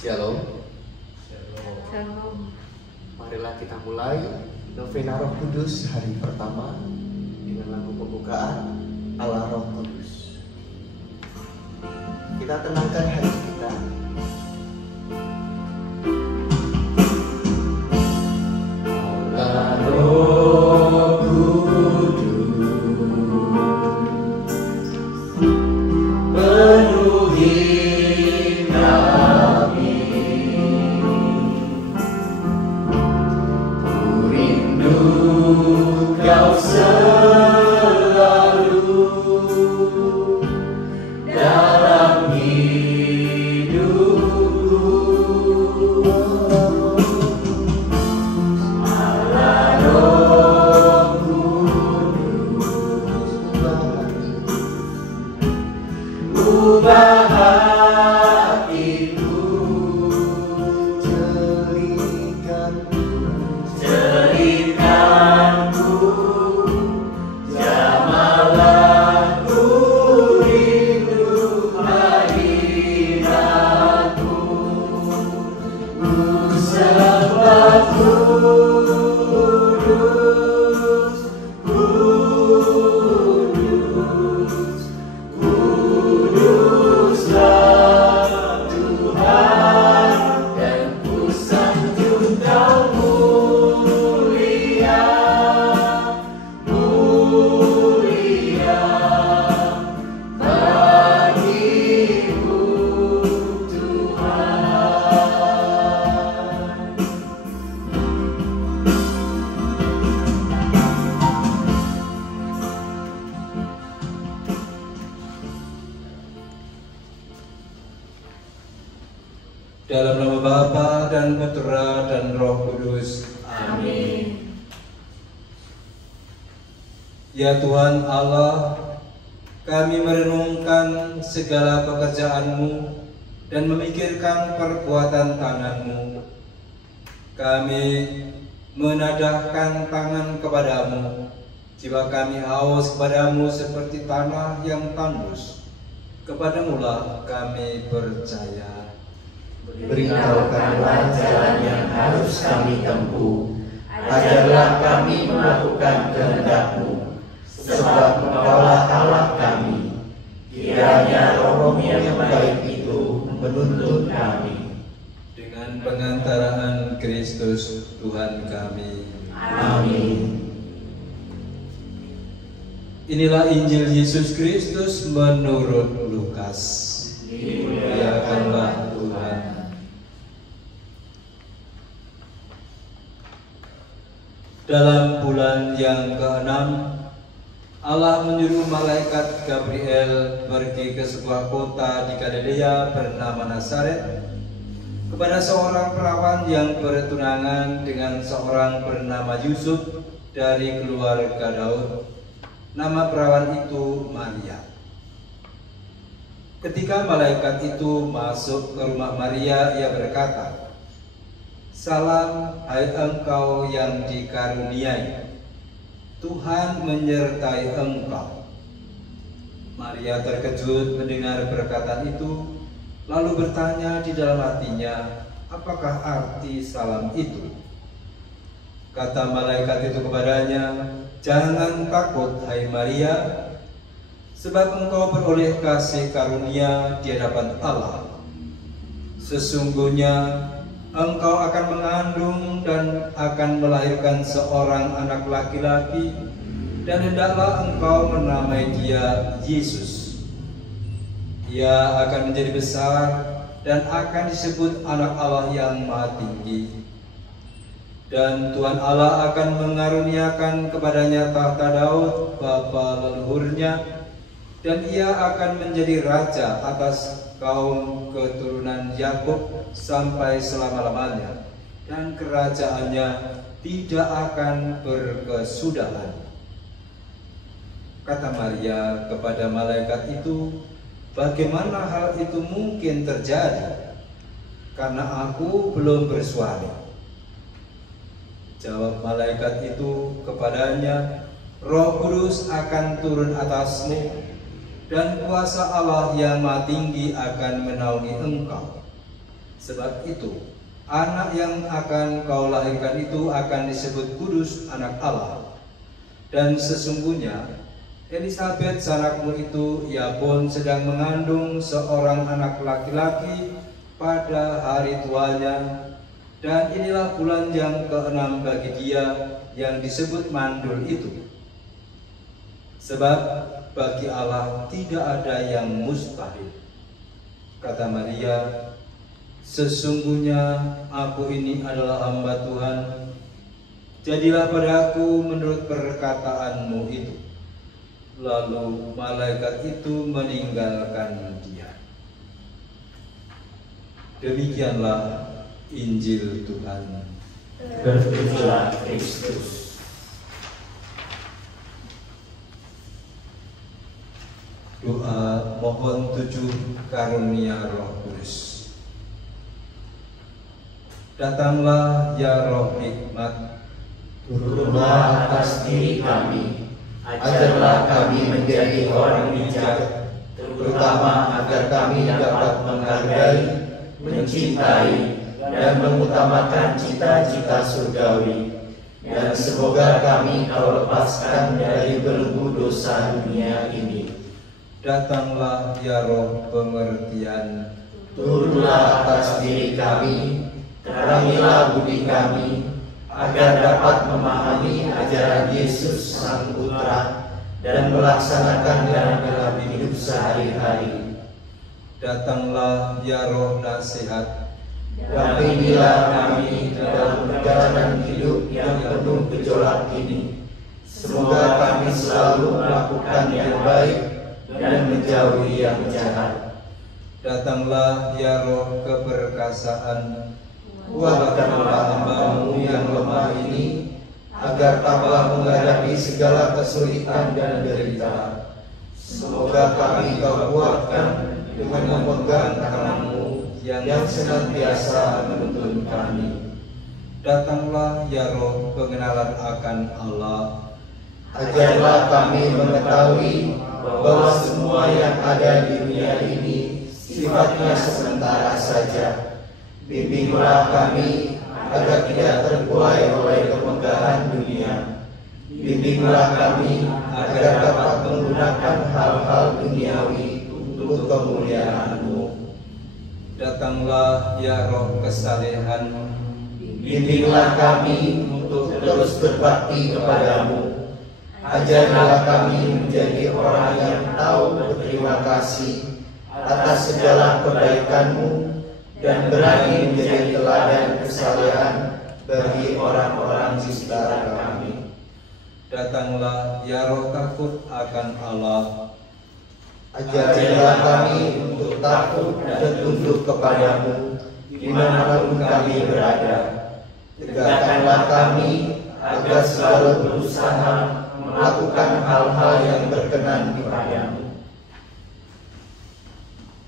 Shalom. Shalom. Marilah kita mulai novena Roh Kudus hari pertama dengan lagu pembukaan Allah Roh Kudus. Kita tenangkan hati kita. Allah Roh Kudus, penuhi Kau selalu dalam hidupku, Allah Roh Kudus, ubah hatiku, jadikanku jamalanku rindu hadiratmu, ku sembah kudus, kudus, kuduslah Tuhan, dan ku sanjung Kau mulia, mulia bagimu Tuhan. Dalam nama Bapa dan Putra dan Roh Kudus. Amin. Ya Tuhan Allah, kami merenungkan segala pekerjaan-Mu dan memikirkan perbuatan tangan-Mu. Kami menadahkan tangan kepadamu. Jiwa kami haus kepadamu seperti tanah yang tandus. Kepadamulah kami percaya. Beritahukanlah jalan yang harus kami tempuh, ajarlah kami melakukan kehendak-Mu, sebab Engkaulah Allah kami. Kiranya Roh-Mu yang baik itu menuntun kami. Dengan pengantaraan Kristus Tuhan kami. Amin. Inilah Injil Yesus Kristus menurut Lukas. Dimuliakanlah Tuhan. Dalam bulan yang ke-6, Allah menyuruh malaikat Gabriel pergi ke sebuah kota di Galilea bernama Nazaret kepada seorang perawan yang bertunangan dengan seorang bernama Yusuf dari keluarga Daud. Nama perawan itu Maria. Ketika malaikat itu masuk ke rumah Maria, ia berkata, "Salam, hai engkau yang dikaruniai, Tuhan menyertai engkau." Maria terkejut mendengar perkataan itu, lalu bertanya di dalam hatinya, apakah arti salam itu? Kata malaikat itu kepadanya, "Jangan takut, hai Maria, sebab engkau beroleh kasih karunia di hadapan Allah. Sesungguhnya engkau akan mengandung dan akan melahirkan seorang anak laki-laki, dan hendaklah engkau menamai dia Yesus. Ia akan menjadi besar dan akan disebut Anak Allah yang Maha Tinggi. Dan Tuhan Allah akan mengaruniakan kepadanya tahta Daud, bapa leluhurnya, dan ia akan menjadi raja atas kaum keturunan Yakub sampai selama-lamanya, dan kerajaannya tidak akan berkesudahan." Kata Maria kepada malaikat itu, "Bagaimana hal itu mungkin terjadi? Karena aku belum bersuami." Jawab malaikat itu kepadanya, "Roh Kudus akan turun atasmu, dan kuasa Allah yang Maha Tinggi akan menaungi engkau. Sebab itu, anak yang akan kau lahirkan itu akan disebut kudus, anak Allah. Dan sesungguhnya Elisabet sanakmu itu, ia pun sedang mengandung seorang anak laki-laki pada hari tuanya, dan inilah bulan yang ke-6 bagi dia yang disebut mandul itu. Sebab bagi Allah tidak ada yang mustahil. Kata Maria, sesungguhnya aku ini adalah hamba Tuhan, jadilah padaku menurut perkataanmu itu. Lalu malaikat itu meninggalkan dia. Demikianlah Injil Tuhan. Terpujilah Kristus. Doa mohon 7 karunia Roh Kudus. Datanglah ya Roh Hikmat, Turunlah atas diri kami, ajarlah kami menjadi orang bijak, terutama agar kami dapat menghargai, mencintai, dan mengutamakan cita-cita surgawi. Dan semoga kami kau lepaskan dari belenggu dosa dunia ini. Datanglah ya Roh pengertian, Turunlah atas diri kami, terangilah budi kami, agar dapat memahami ajaran Yesus Sang Putra dan melaksanakan dalam hidup sehari-hari. Datanglah ya Roh nasihat, dampingilah kami dalam perjalanan hidup yang penuh gejolak ini. Semoga kami selalu melakukan yang baik dan menjauhi yang jahat. Datanglah ya Roh keperkasaan, Kuatkanlah hamba-Mu yang lemah ini, agar tabah menghadapi segala kesulitan dan derita. Semoga kami kau kuatkan dengan memegang tangan-Mu yang senantiasa menuntun kami. Datanglah ya Roh pengenalan akan Allah, Ajarlah kami mengetahui bahwa semua yang ada di dunia ini sifatnya sementara saja. Bimbinglah kami agar tidak terbuai oleh kemegahan dunia. Bimbinglah kami agar dapat menggunakan hal-hal duniawi untuk kemuliaan-Mu. Datanglah ya Roh kesalehan, Bimbinglah kami untuk terus berbakti kepada-Mu. Ajarlah kami menjadi orang yang tahu berterima kasih atas segala kebaikan-Mu dan berani menjadi teladan kesalehan bagi orang-orang di sekitar kami. Datanglah ya Roh takut akan Allah, Ajarilah kami untuk takut dan tunduk kepada-Mu dimanapun kami berada. Tegakkanlah kami agar selalu berusaha melakukan hal-hal yang berkenan kepada-Mu.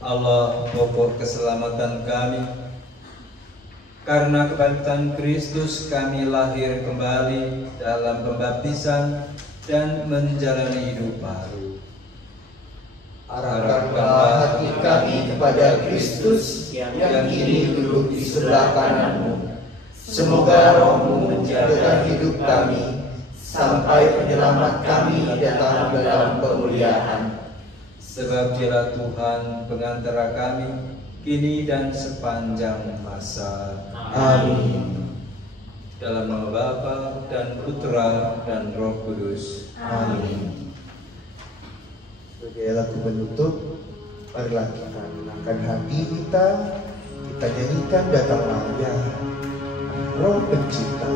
Allah pokok keselamatan kami. Karena kebangkitan Kristus kami lahir kembali dalam pembaptisan dan menjalani hidup baru. Arahkanlah hati kami kepada Kristus yang kini duduk di sebelah kanan-Mu. Semoga Roh-Mu menjaga hidup kami sampai penyelamat kami datang dalam kemuliaan. Sebab Dialah Tuhan pengantara kami kini dan sepanjang masa. Amin. Dalam nama Bapa dan Putra dan Roh Kudus. Amin. Sebagai lagu penutup, marilah kita menangkan hati kita nyanyikan Datanglah ya Roh Pencipta.